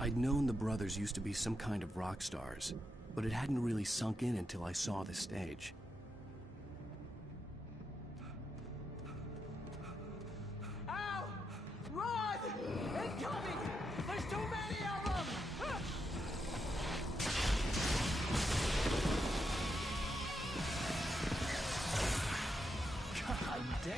I'd known the brothers used to be some kind of rock stars, but it hadn't really sunk in until I saw the stage. Ow! Run! Incoming! There's too many of them! God damn.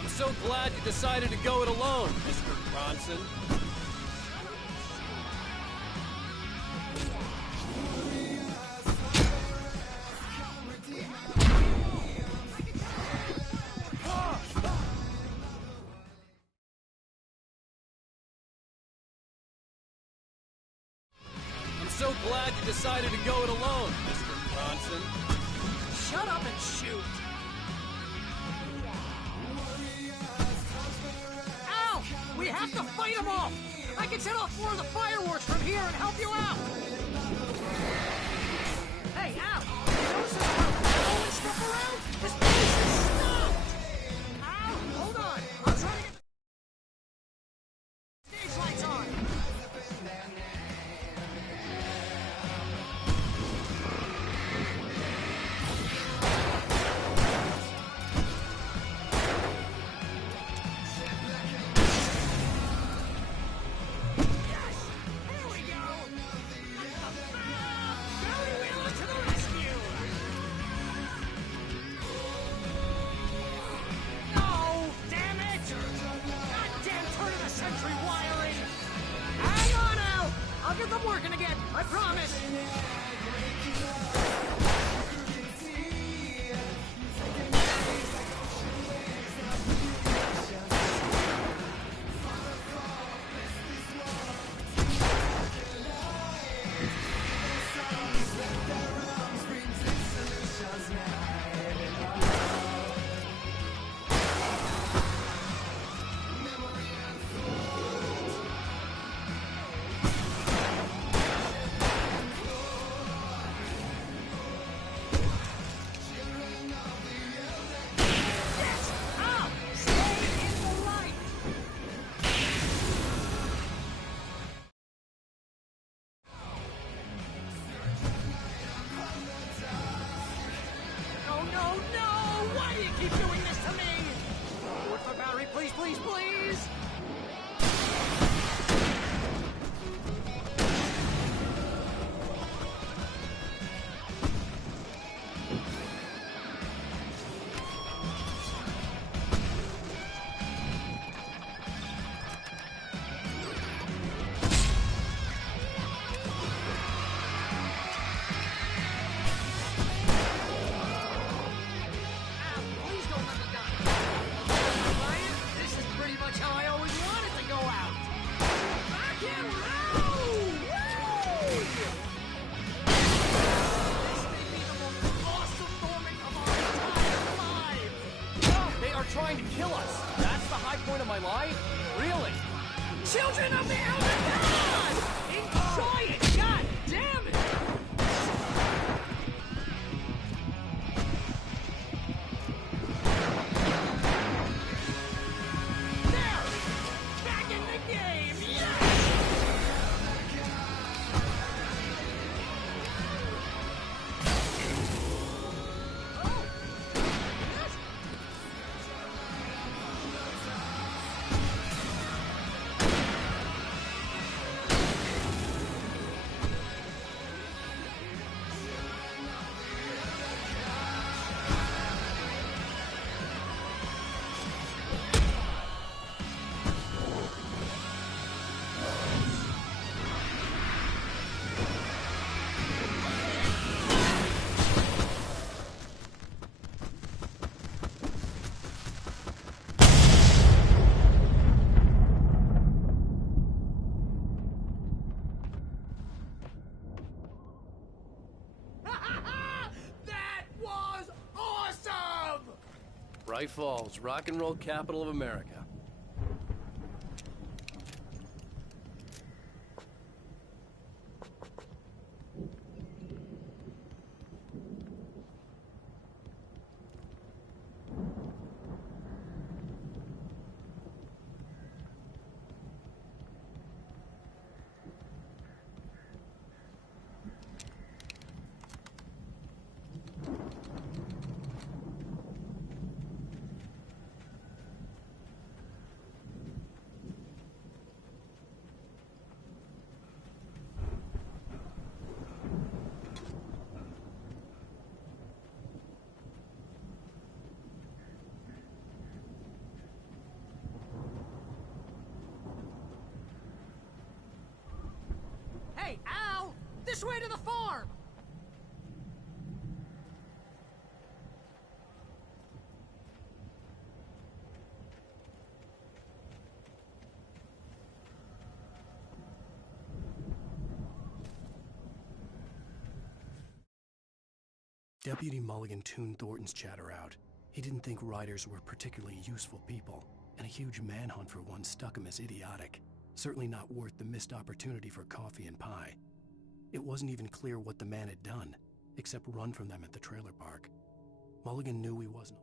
I'm so glad you decided to go it alone, Mr. Bronson. I'm so glad you decided to go it alone, Mr. Bronson. Shut up and shoot! Ow! We have to fight them off! I can set off more of the fireworks from here and help you out! Hey, Al! You notice there's blowing stuff around? This place is stopped! Al, hold on! I'm trying to get stage lights on! Yes! Here we go! Barry Wheeler to the rescue! No! Damn it! Goddamn turn-of-the-century wiring! Hang on, Al! I'll get them working again, I promise! Yes! Al! Stay in the light! No, no, no! Why do you keep doing this to me? Do it for Barry, please, please, please! Al, please don't let me die. Ryan, this is pretty much how I always wanted to go out. Back in row! Woo! This may be the most awesome moment of our entire lives. They are trying to kill us. That's the high point of my life? Really? Children of the Elder God! Enjoy it! God damn it! There! Back in the game! Yes! Oh! Yes! That was awesome! Bright Falls, rock and roll capital of America. Hey, Al! This way to the farm! Deputy Mulligan tuned Thornton's chatter out. He didn't think riders were particularly useful people, and a huge manhunt for one struck him as idiotic. Certainly not worth the missed opportunity for coffee and pie. It wasn't even clear what the man had done, except run from them at the trailer park. Mulligan knew he wasn't.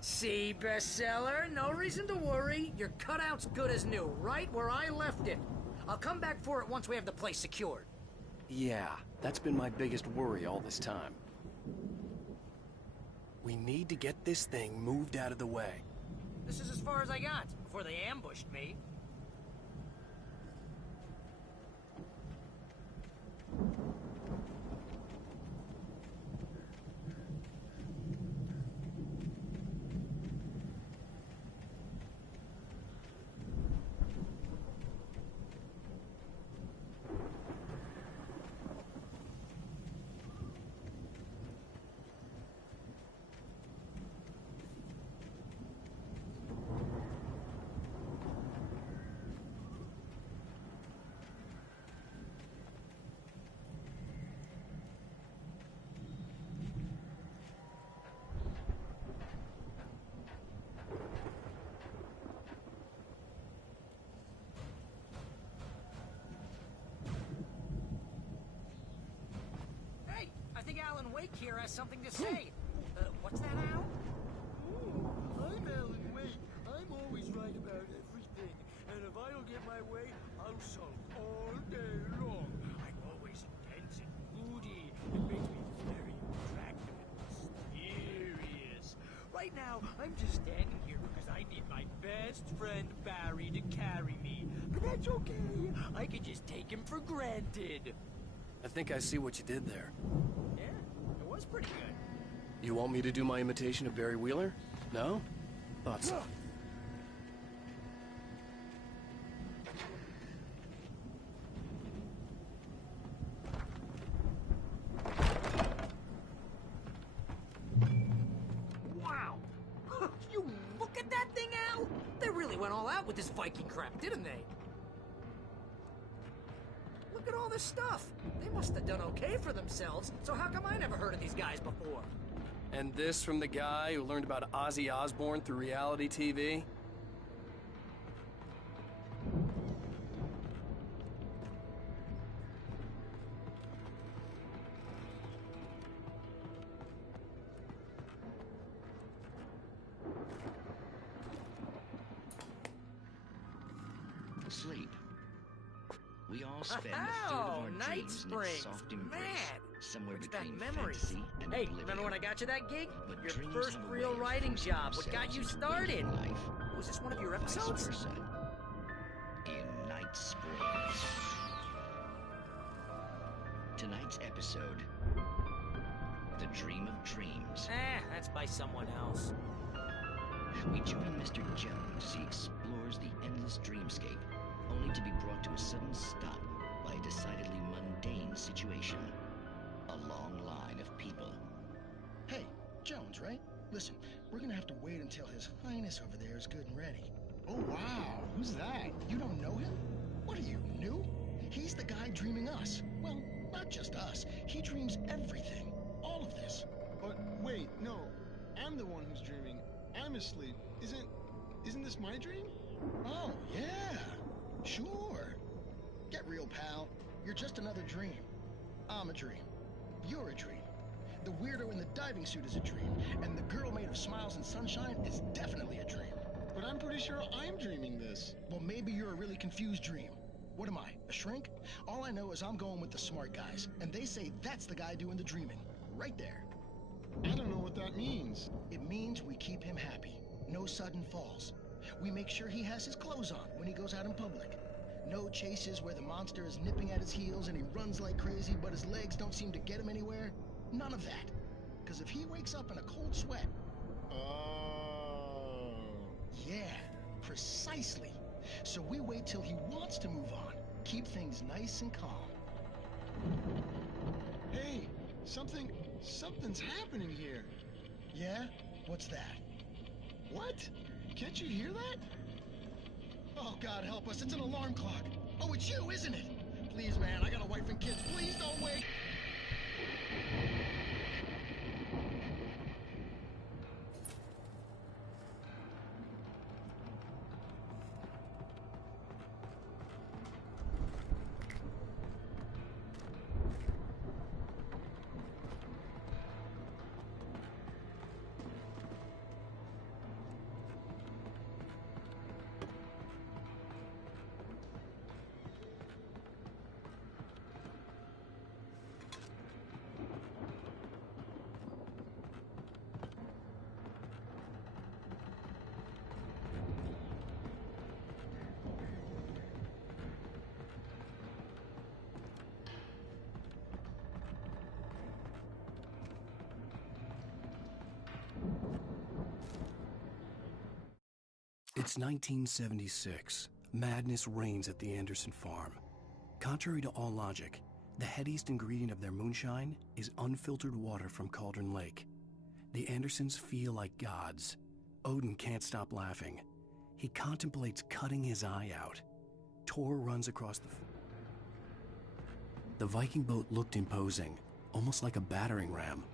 See, bestseller? No reason to worry. Your cutout's good as new, right where I left it. I'll come back for it once we have the place secured. Yeah, that's been my biggest worry all this time. We need to get this thing moved out of the way. This is as far as I got, before they ambushed me. I think Alan Wake here has something to say. What's that, Al? I'm Alan Wake. I'm always right about everything. And if I don't get my way, I'll sulk all day long. I'm always intense and moody. It makes me very attractive and mysterious. Right now, I'm just standing here because I need my best friend Barry to carry me. But that's okay. I can just take him for granted. I think I see what you did there. Yeah, it was pretty good. You want me to do my imitation of Barry Wheeler? No? Thought so. Wow! You look at that thing, Al! They really went all out with this Viking crap, didn't they? Look at all this stuff. They must have done okay for themselves, so how come I never heard of these guys before? And this from the guy who learned about Ozzy Osbourne through reality TV? Sleep. We all spend a third of our Night dreams in Springs. its soft embrace, Man, somewhere brings back between memories. fantasy and Hey, oblivion. remember when I got you that gig? But Your dreams first have a real way of writing forcing job. What got themselves you into started? waking life, Was this one of your vice episodes? versa. In Night Springs. Tonight's episode, The Dream of Dreams. That's by someone else. We join Mr. Jones as he explores the endless dreamscape, only to be brought to a sudden stop by a decidedly mundane situation. A long line of people. Hey, Jones, right? Listen, we're gonna have to wait until His Highness over there is good and ready. Oh, wow. Who's that? You don't know him? What are you, new? He's the guy dreaming us. Well, not just us. He dreams everything. All of this. But wait, no. I'm the one who's dreaming. I'm asleep. Isn't this my dream? Oh, yeah. Sure. Get real, pal. You're just another dream. I'm a dream. You're a dream. The weirdo in the diving suit is a dream. And the girl made of smiles and sunshine is definitely a dream. But I'm pretty sure I'm dreaming this. Well, maybe you're a really confused dream. What am I, a shrink? All I know is I'm going with the smart guys, and they say that's the guy doing the dreaming. Right there. I don't know what that means. It means we keep him happy. No sudden falls. We make sure he has his clothes on when he goes out in public. No chases where the monster is nipping at his heels and he runs like crazy, but his legs don't seem to get him anywhere. None of that. Because if he wakes up in a cold sweat... Oh. Yeah, precisely. So we wait till he wants to move on. Keep things nice and calm. Hey, something's happening here. Yeah? What's that? What? Can't you hear that? Oh, God help us, it's an alarm clock. Oh, it's you, isn't it? Please, man, I got a wife and kids. Please don't wait. It's 1976. Madness reigns at the Anderson farm. Contrary to all logic, the headiest ingredient of their moonshine is unfiltered water from Cauldron Lake. The Andersons feel like gods. Odin can't stop laughing. He contemplates cutting his eye out. Tor runs across the Viking boat looked imposing, almost like a battering ram.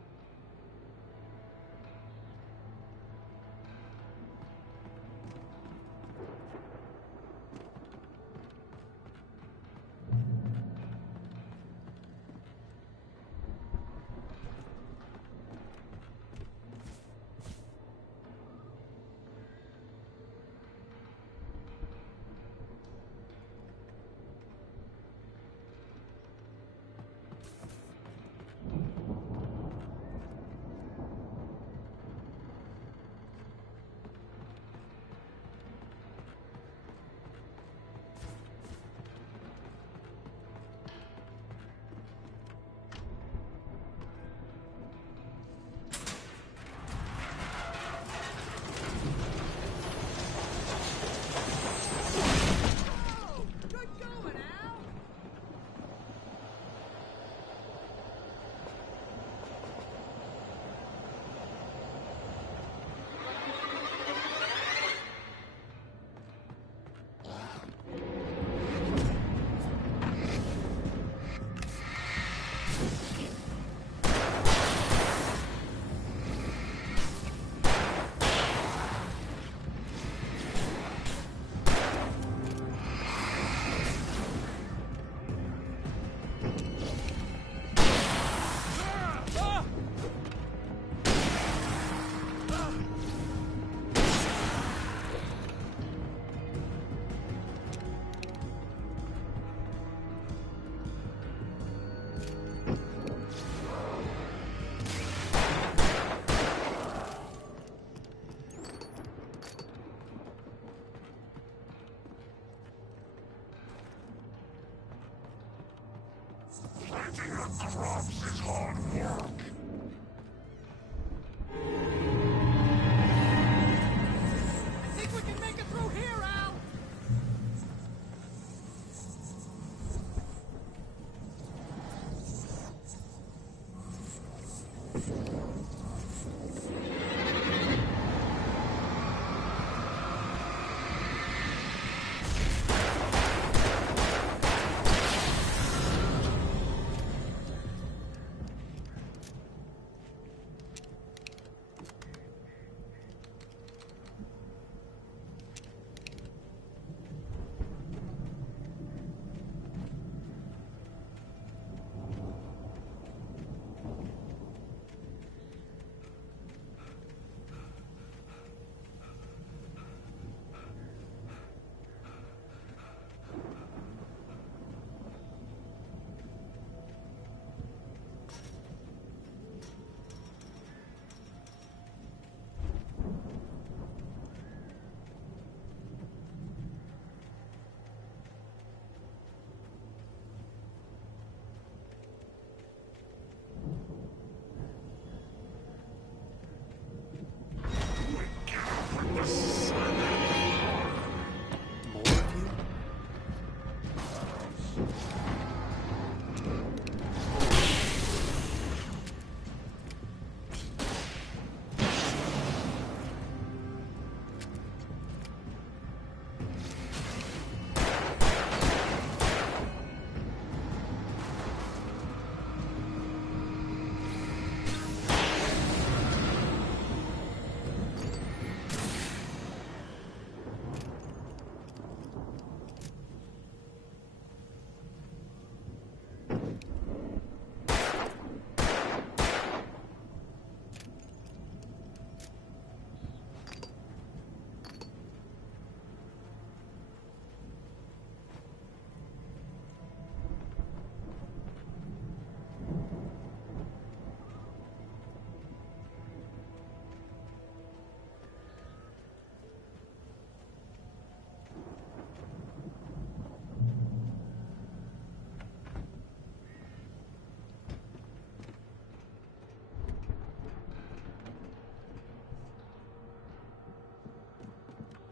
I think we can make it through here, Al!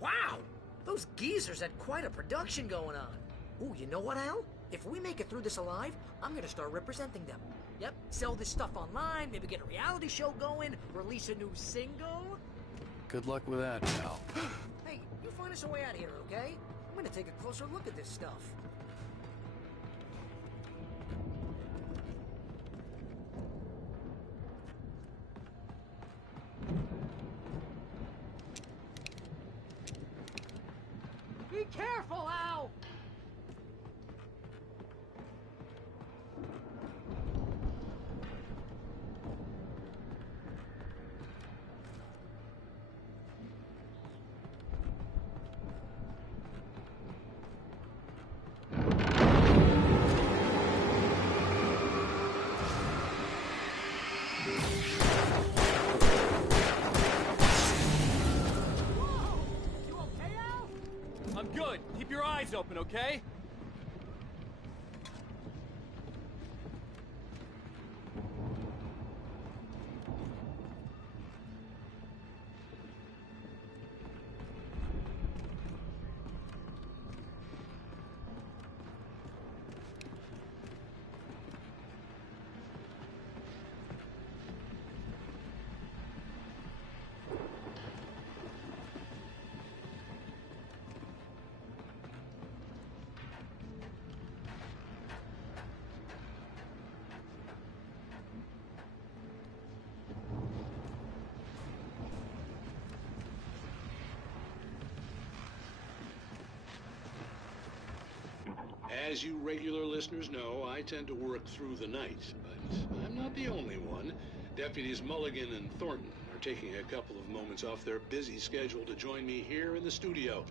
Wow! Those geezers had quite a production going on. Ooh, you know what, Al? If we make it through this alive, I'm gonna start representing them. Yep, sell this stuff online, maybe get a reality show going, release a new single. Good luck with that, pal. Hey, you find us a way out of here, okay? I'm gonna take a closer look at this stuff. Be careful, Al! I'm good. Keep your eyes open, okay? As you regular listeners know, I tend to work through the night, but I'm not the only one. Deputies Mulligan and Thornton are taking a couple of moments off their busy schedule to join me here in the studio.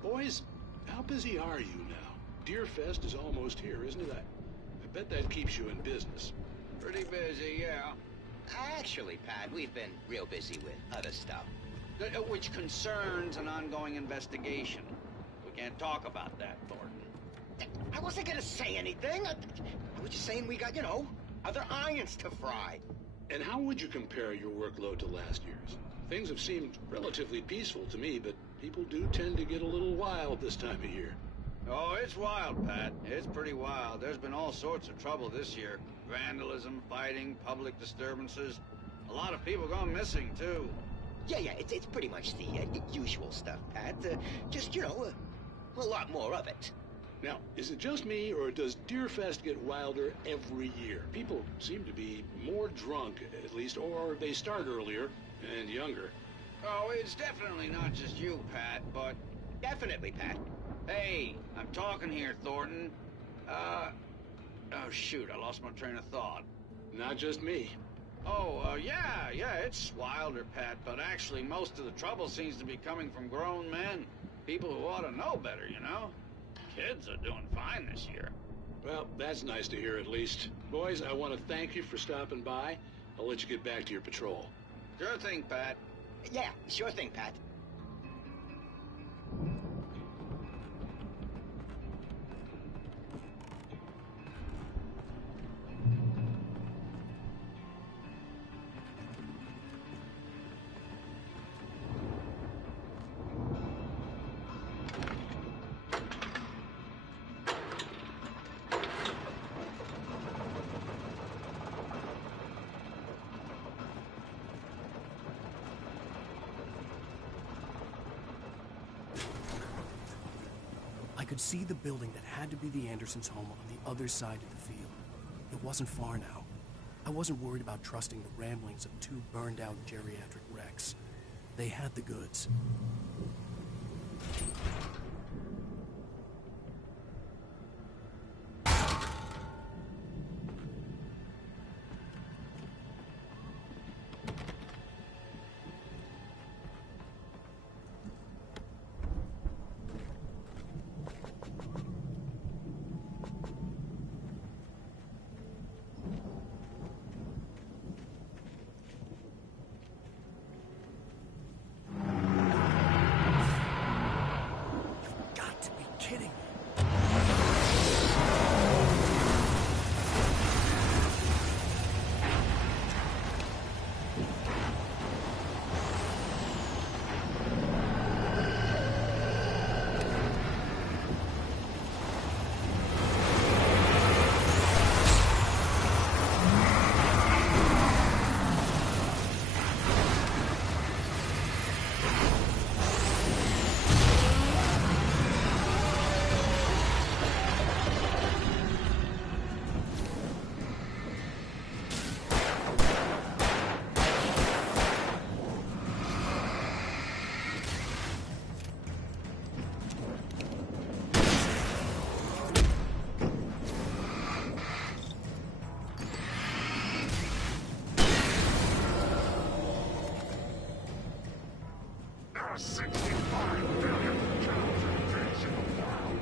Boys, how busy are you now? Deerfest is almost here, isn't it? I bet that keeps you in business. Pretty busy, yeah. Actually, Pat, we've been real busy with other stuff, which concerns an ongoing investigation. We can't talk about that, Thornton. I wasn't gonna say anything. I was just saying we got, other irons to fry. And how would you compare your workload to last year's? Things have seemed relatively peaceful to me, but people do tend to get a little wild this time of year. Oh, it's wild, Pat. It's pretty wild. There's been all sorts of trouble this year. Vandalism, fighting, public disturbances. A lot of people gone missing, too. Yeah, it's pretty much the usual stuff, Pat. Just, a lot more of it. Now, is it just me, or does Deerfest get wilder every year? People seem to be more drunk, at least, or they start earlier and younger. Oh, it's definitely not just you, Pat, but... Definitely, Pat. Hey, I'm talking here, Thornton. Oh, shoot, I lost my train of thought. Not just me. Oh, yeah, it's wilder, Pat, but actually most of the trouble seems to be coming from grown men. People who ought to know better, Kids are doing fine this year. Well, that's nice to hear at least. Boys, I want to thank you for stopping by. I'll let you get back to your patrol. Sure thing, Pat. Yeah, sure thing, Pat. I could see the building that had to be the Andersons' home on the other side of the field. It wasn't far now. I wasn't worried about trusting the ramblings of two burned-out geriatric wrecks. They had the goods. a 65 billion invincible world.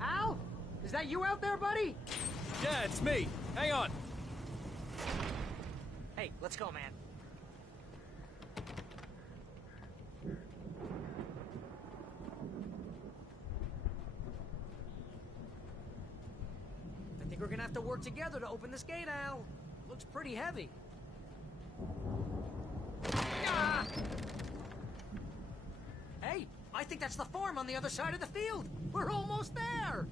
Al? Is that you out there, buddy? Yeah, it's me. Hang on. Hey, let's go, man. I think we're gonna have to work together to open this gate, Al. Looks pretty heavy. Ah! Hey, I think that's the farm on the other side of the field. We're almost there.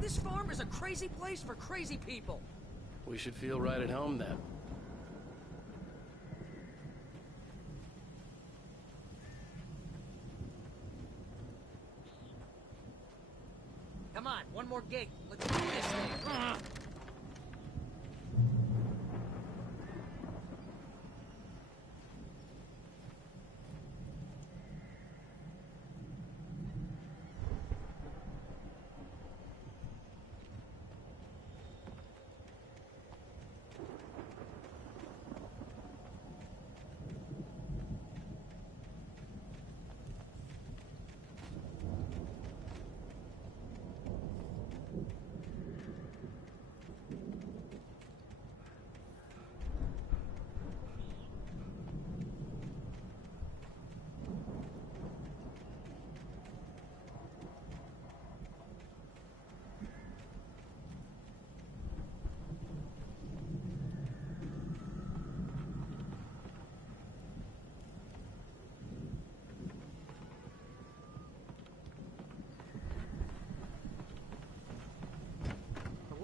This farm is a crazy place for crazy people. We should feel right at home then. Come on, one more gate. Let's do this thing.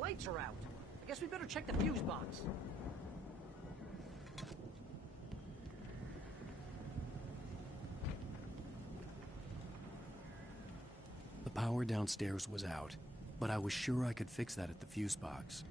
Lights are out. I guess we better check the fuse box. The power downstairs was out, but I was sure I could fix that at the fuse box.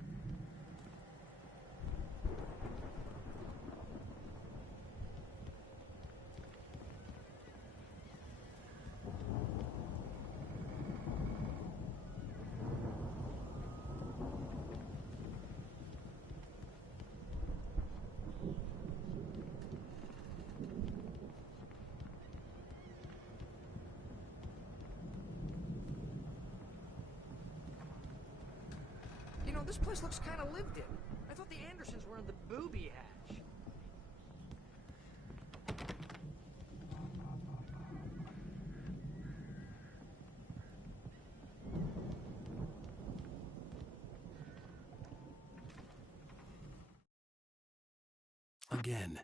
You know, this place looks kind of lived in. I thought the Andersons were in the booby hatch. Again,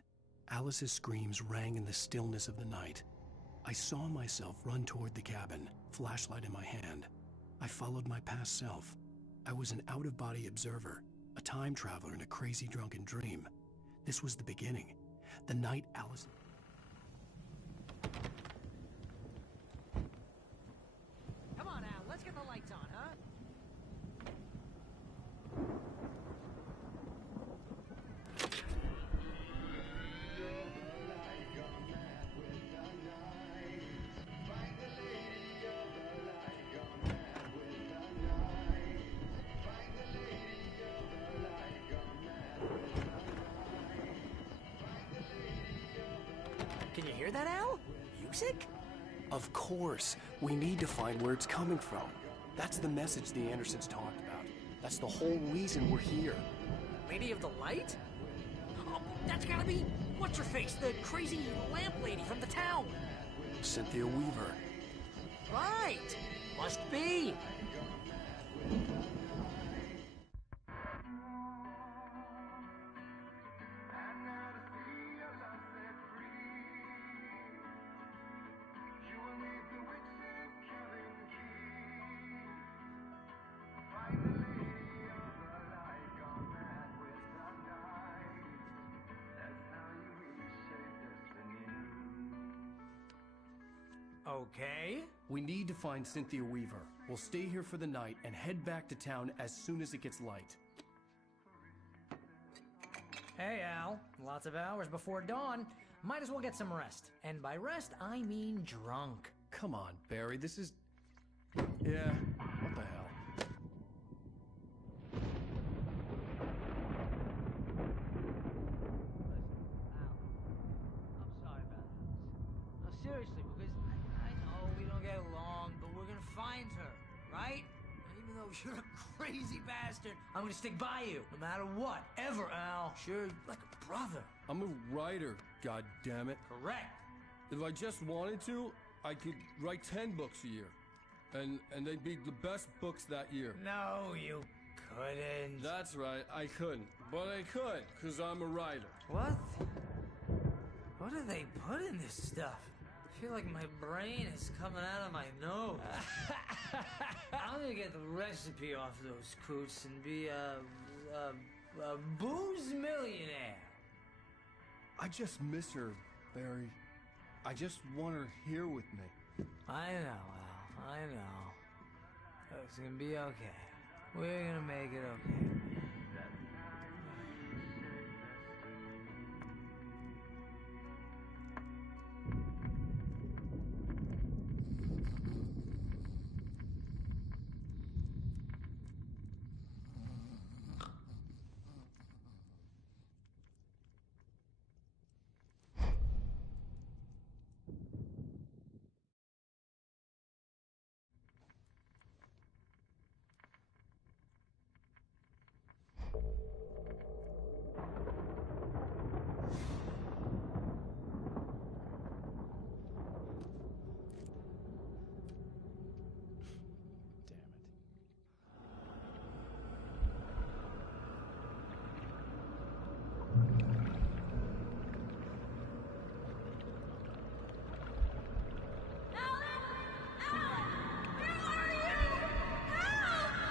Alice's screams rang in the stillness of the night. I saw myself run toward the cabin, flashlight in my hand. I followed my past self. I was an out-of-body observer, a time traveler in a crazy drunken dream. This was the beginning. The night Alice... Come on, Al, let's get the lights on, huh? Can you hear that, Al? Music? Of course. We need to find where it's coming from. That's the message the Andersons talked about. That's the whole reason we're here. Lady of the Light? Oh, that's gotta be... What's-her-face? The crazy lamp lady from the town. Cynthia Weaver. Right. Must be. Okay. We need to find Cynthia Weaver. We'll stay here for the night and head back to town as soon as it gets light. Hey, Al. Lots of hours before dawn. Might as well get some rest. And by rest, I mean drunk. Come on, Barry, this is... Yeah, what the hell? I'm sorry about this. No, seriously, because I know we don't get along, but we're gonna find her, right? Even though you're a crazy bastard, I'm gonna stick by you, no matter what, ever, Al. Sure, like a brother. I'm a writer, goddammit. Correct. If I just wanted to, I could write 10 books a year. And they'd be the best books that year. No, you couldn't. That's right, I couldn't. But I could, because I'm a writer. What? What do they put in this stuff? I feel like my brain is coming out of my nose. I'm gonna get the recipe off those coots and be a booze millionaire. I just miss her, Barry. I just want her here with me. I know, Al. I know. It's gonna be okay. We're gonna make it okay.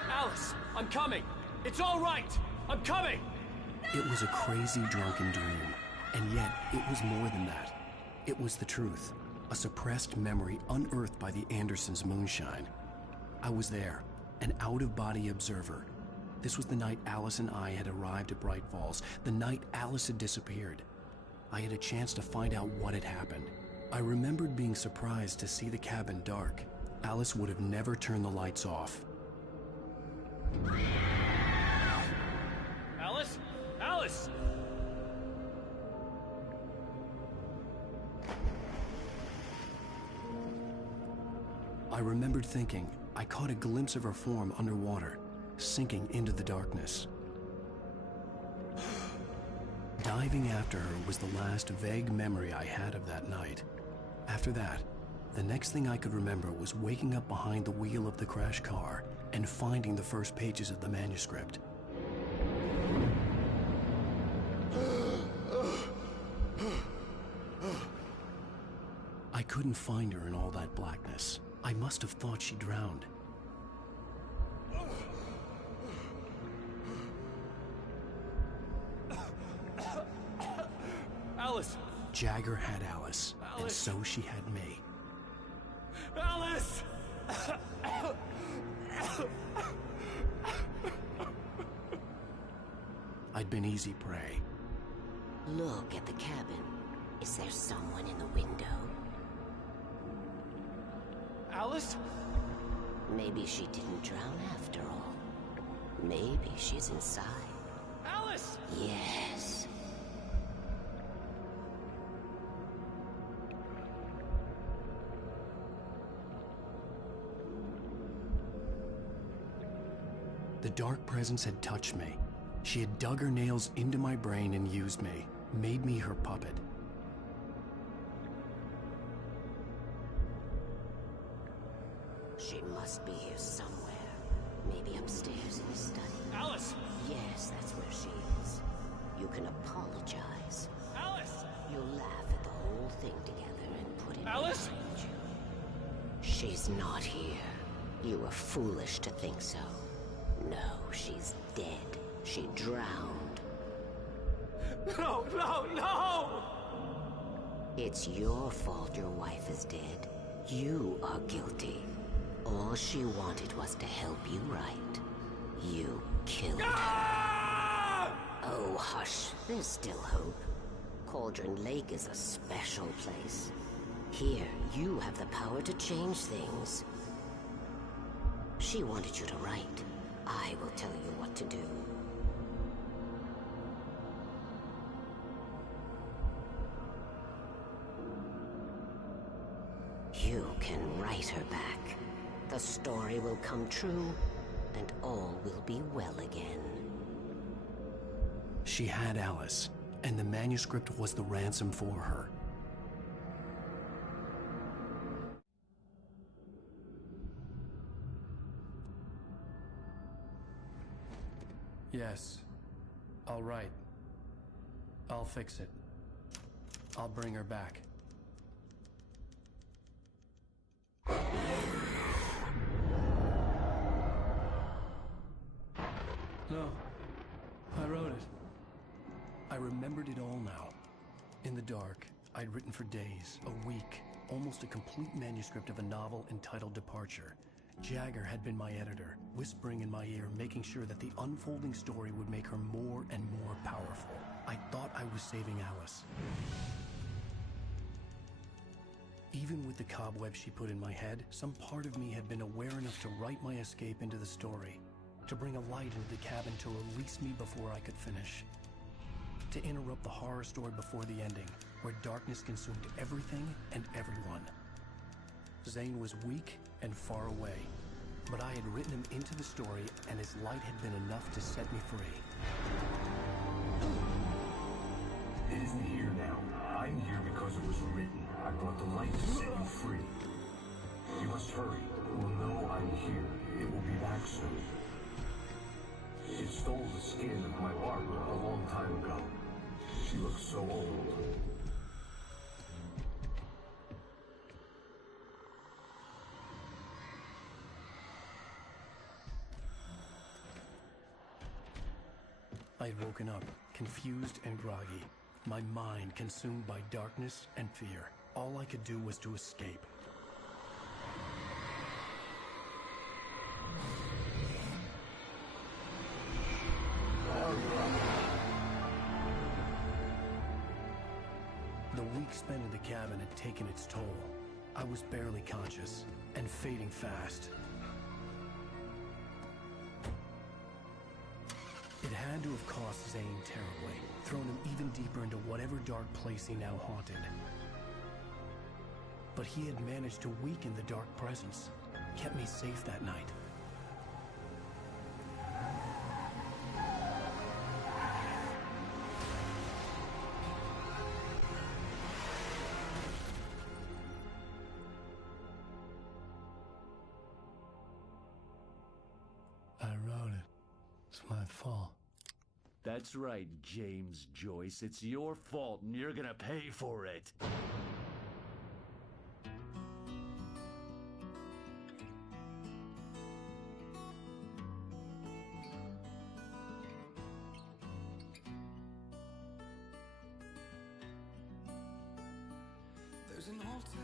Alice, I'm coming. It's all right. I'm coming. It was a crazy drunken dream, and yet it was more than that. It was the truth, a suppressed memory unearthed by the Andersons' moonshine. I was there, an out-of-body observer. This was the night Alice and I had arrived at Bright Falls, the night Alice had disappeared. I had a chance to find out what had happened. I remembered being surprised to see the cabin dark. Alice would have never turned the lights off. Alice? Alice! I remembered thinking I caught a glimpse of her form underwater, sinking into the darkness. Diving after her was the last vague memory I had of that night. After that, the next thing I could remember was waking up behind the wheel of the crashed car and finding the first pages of the manuscript. I couldn't find her in all that blackness. I must have thought she drowned. Alice! Jagger had Alice, and so she had me. Alice! I'd been easy prey. Look at the cabin. Is there someone in the window? Alice? Maybe she didn't drown after all. Maybe she's inside. Alice! Yes. The dark presence had touched me. She had dug her nails into my brain and used me, made me her puppet. She must be here somewhere. Maybe upstairs in the study. Alice! Yes, that's where she is. You can apologize. Alice! You'll laugh at the whole thing together and put it Alice? behind you. She's not here. You were foolish to think so. No, she's dead. She drowned. No, no, no! It's your fault your wife is dead. You are guilty. All she wanted was to help you right. You killed her. Oh, hush. There's still hope. Cauldron Lake is a special place. Here, you have the power to change things. She wanted you to write. I will tell you what to do. You can write her back. The story will come true, and all will be well again. She had Alice, and the manuscript was the ransom for her. Yes. All right. I'll fix it. I'll bring her back. No. I wrote it. I remembered it all now. In the dark, I'd written for days, a week, almost a complete manuscript of a novel entitled Departure. Jagger had been my editor, whispering in my ear, making sure that the unfolding story would make her more and more powerful. I thought I was saving Alice. Even with the cobweb she put in my head, some part of me had been aware enough to write my escape into the story, to bring a light into the cabin to release me before I could finish, to interrupt the horror story before the ending, where darkness consumed everything and everyone. Zane was weak and far away, but I had written him into the story, and his light had been enough to set me free. It isn't here now. I'm here because it was written. I brought the light to set you free. You must hurry. It will know I'm here. It will be back soon. It stole the skin of my Barbara a long time ago. She looks so old. I'd woken up, confused and groggy, my mind consumed by darkness and fear. All I could do was to escape. The week spent in the cabin had taken its toll. I was barely conscious, and fading fast. It had to have cost Zane terribly, thrown him even deeper into whatever dark place he now haunted. But he had managed to weaken the dark presence, kept me safe that night. I wrote it. It's my fault. That's right, James Joyce. It's your fault, and you're gonna pay for it. There's an altar